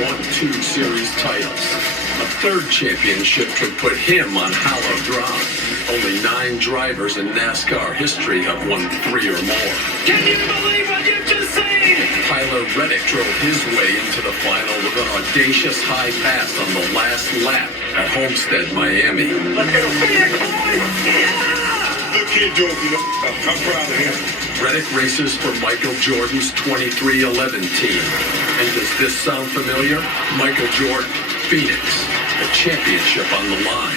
won 2 series titles. A 3rd championship could put him on hallowed ground. Only 9 drivers in NASCAR history have won 3 or more. Can you believe what you've just seen? Tyler Reddick drove his way into the final with an audacious high pass on the last lap at Homestead, Miami. Let's go, Phoenix, boys! Yeah! Good kid, Joe. I'm proud of him. Reddick races for Michael Jordan's 23-11 team. And does this sound familiar? Michael Jordan, Phoenix, the championship on the line.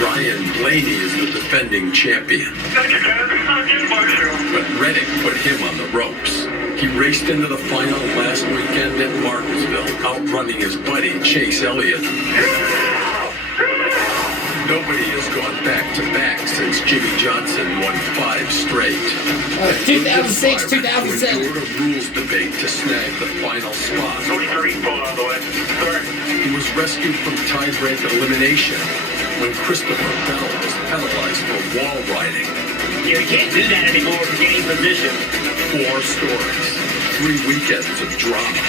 Ryan Blaney is the defending champion. Thank you, Dad. I'm getting Marshall. But Reddick put him on the ropes. He raced into the final last weekend at Martinsville, outrunning his buddy Chase Elliott. Nobody has gone back-to-back since Jimmy Johnson won 5 straight. 2006, 2007. Endured a rules debate to snag the final spot. 43, pull on the way. Sorry. He was rescued from tie-break elimination when Christopher Bell was penalized for wall riding. You can't do that anymore to gain position. 4 stories, 3 weekends of drama,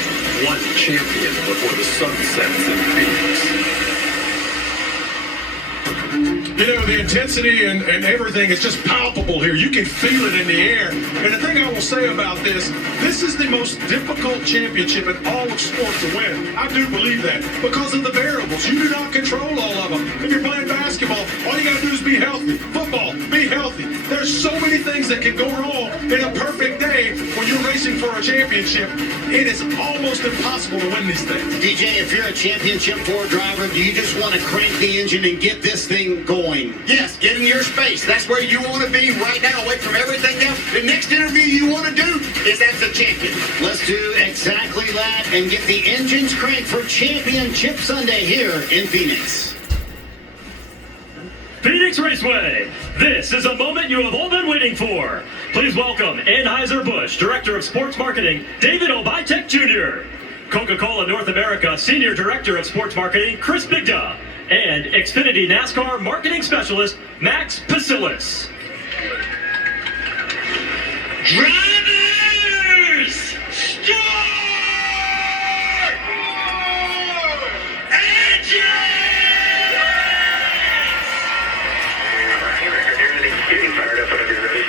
1 champion before the sun sets in Phoenix. You know, the intensity and everything is just palpable here. You can feel it in the air. And the thing I will say about this is the most difficult championship in all of sports to win. I do believe that because of the variables. You do not control all of them. If you're playing basketball, all you got to do is be healthy. Football, be healthy. There's so many things that can go wrong in a perfect day when you're racing for a championship. It is almost impossible to win these things. DJ, if you're a championship 4 driver, do you just want to crank the engine and get this thing going? Yes, get in your space. That's where you want to be right now, away from everything else. The next interview you want to do is as a champion. Let's do exactly that and get the engines cranked for Championship Sunday here in Phoenix. Phoenix Raceway, this is a moment you have all been waiting for. Please welcome Anheuser-Busch Director of Sports Marketing, David Obitek Jr., Coca-Cola North America Senior Director of Sports Marketing, Chris Bigda, and Xfinity NASCAR Marketing Specialist, Max Pasilis. Drivers, start! Engine! Getting fired up whenever you're ready.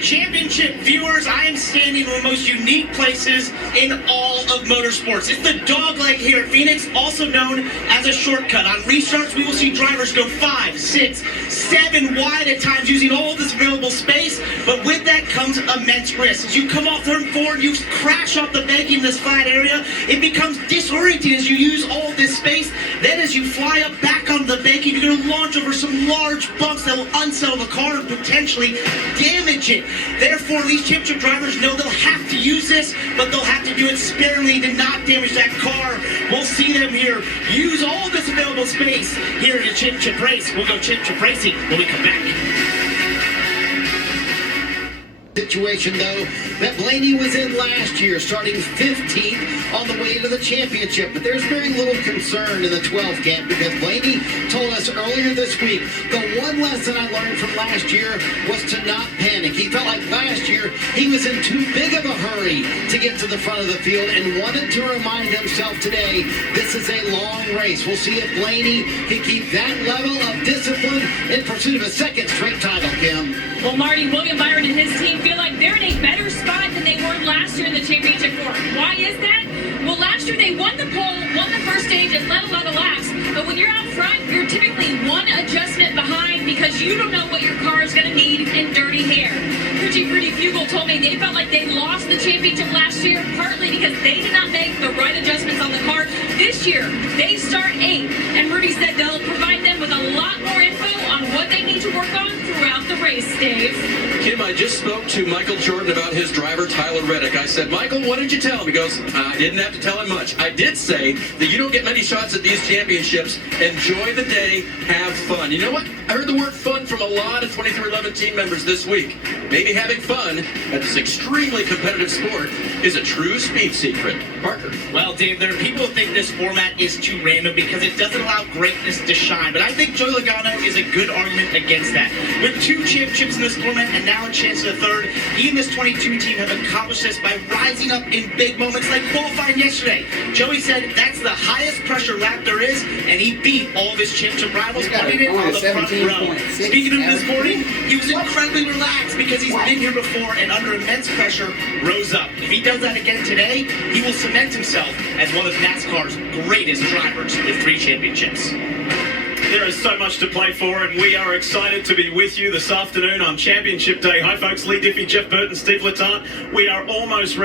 Championship viewers, I am standing in one of the most unique places in all of motorsports. It's the dog leg here at Phoenix, also known as a shortcut. On restarts, we will see drivers go 5, 6, 7 wide at times using all this available space, but with that comes immense risk. As you come off turn 4 and you crash off the banking in this flat area, it becomes disorienting as you use all this space. Then as you fly up back onto the banking, you're going to launch over some large bumps that will unsettle the car and potentially damage it. Therefore, these championship drivers know they'll have to use this, but they'll have to do it sparingly to not damage that car. We'll see them here use all this available space here in a championship race. We'll go championship racing when we come back. Situation, though, that Blaney was in last year, starting 15th on the way to the championship. But there's very little concern in the 12 camp because Blaney told us earlier this week the one lesson I learned from last year was to not panic. He felt like last year he was in too big of a hurry to get to the front of the field and wanted to remind himself today this is a long race. We'll see if Blaney can keep that level of discipline in pursuit of a 2nd straight title, Kim. Well, Marty, William Byron and his team feel like they're in a better spot than they were last year in the championship four. Why is that? Well, last year they won the pole, won the first stage, and led a lot of laps. But when you're out front, you're typically one adjustment behind because you don't know what your car is going to need in dirty hair. Crew Chief Rudy Fugle told me they felt like they lost the championship last year, partly because they did not make the right adjustments on the car. This year, they start 8th, and Rudy said they'll provide them with a lot more info on what they need to work on throughout the race, Dave. Kim, I just spoke to Michael Jordan about his driver, Tyler Reddick. I said, Michael, what did you tell him? He goes, I didn't have to tell him much. I did say that you don't get many shots at these championships. Enjoy the day. Have fun. You know what? I heard the word fun from a lot of 2311 team members this week. Maybe having fun at this extremely competitive sport is a true speed secret. Parker. Well, Dave, there are people who think this format is too random because it doesn't allow greatness to shine. But I think Joey Logano is a good argument against that. With 2 championships in this format and now now in chance of the third. He and this 22 team have accomplished this by rising up in big moments like qualifying yesterday. Joey said that's the highest pressure lap there is, and he beat all of his championship rivals, putting it on the front row. Speaking of him this morning, he was incredibly relaxed because he's been here before and under immense pressure rose up. If he does that again today, he will cement himself as one of NASCAR's greatest drivers with 3 championships. There is so much to play for, and we are excited to be with you this afternoon on Championship Day. Hi, folks. Lee Diffie, Jeff Burton, Steve Letarte. We are almost ready.